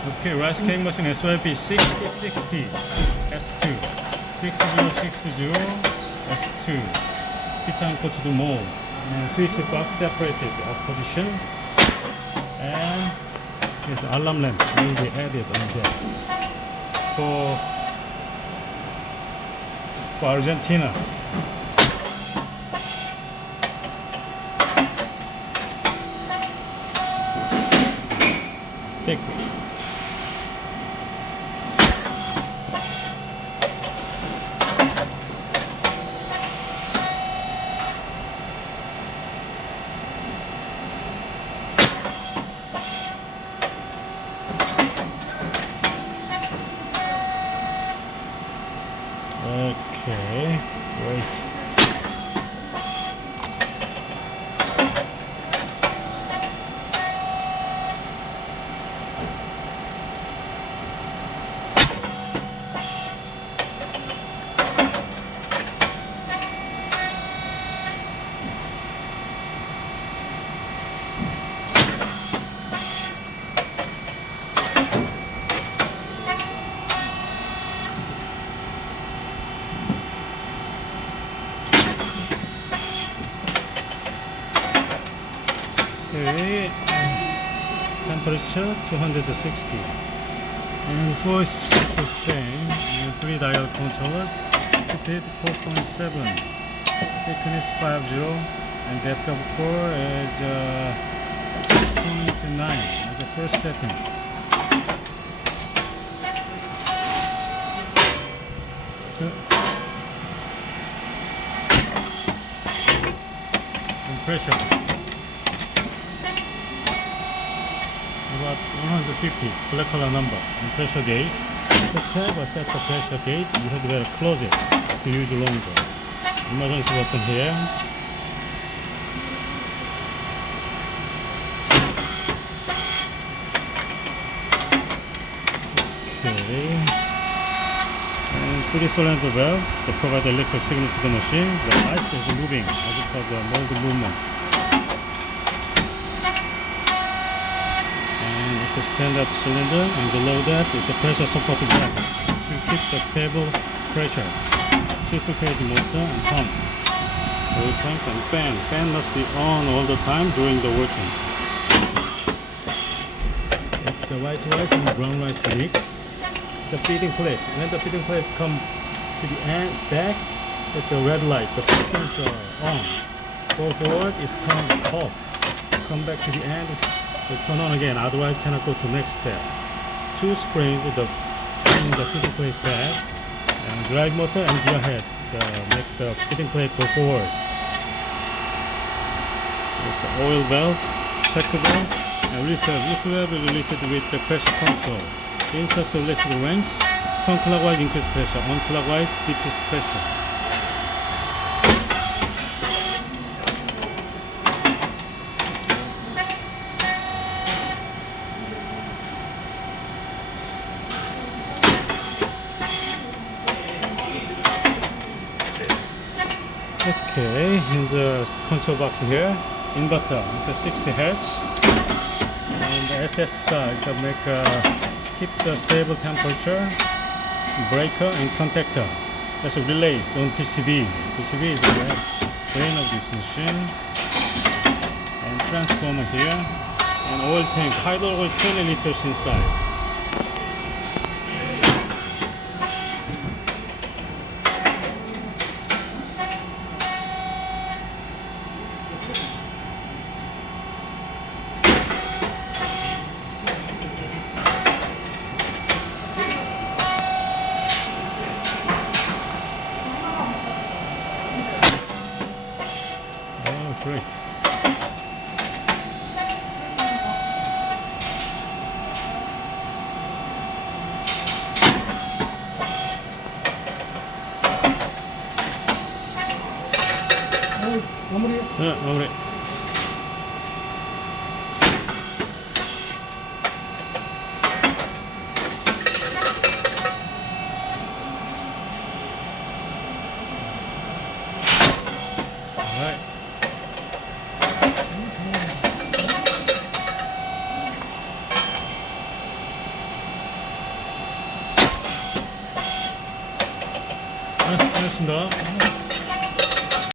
Okay, rice cake machine SYP6060 S2 6060 S2 Titanium Coated Mould and switch box separated of position, and this alarm lamp will be added on there for Argentina. Take it. Okay, wait. Okay, temperature 260, and voice exchange, and 3 dial controllers, speed 4.7, thickness 50, and depth of core is 0.9 as the first setting. And pressure about 150, black color number, and pressure gauge. Subscribe or set the pressure gauge. You have to close it to use longer. Emergency button here. Okay. And 3 cylinder valves to provide electric signal to the machine. The ice is moving as per the mold movement. It's a standard cylinder, and below that is a pressure support valve to keep the stable pressure. 3-phase motor and pump, oil tank and fan. Fan must be on all the time during the working. It's a white rice and brown rice mix. It's a feeding plate. When the feeding plate comes to the end back, it's a red light. The pistons are on. Go forward, it's turned off. Come back to the end, turn on again, otherwise cannot go to next step. 2 springs in the feeding plate back, and drive motor and gear head make the feeding plate go forward. There's the oil valve, check valve, and reserve related with the pressure control. Insert the electric wrench, turn clockwise increase pressure, on clockwise decrease pressure. Okay, in the control box here, inverter, it's a 60 Hz, and the SSI to keep the stable temperature, breaker and contactor. That's a relays on PCB. PCB is the brain of this machine, and transformer here, and oil tank, hydraulic oil 20 liters inside. Great. Yeah, all right. 알겠습니다.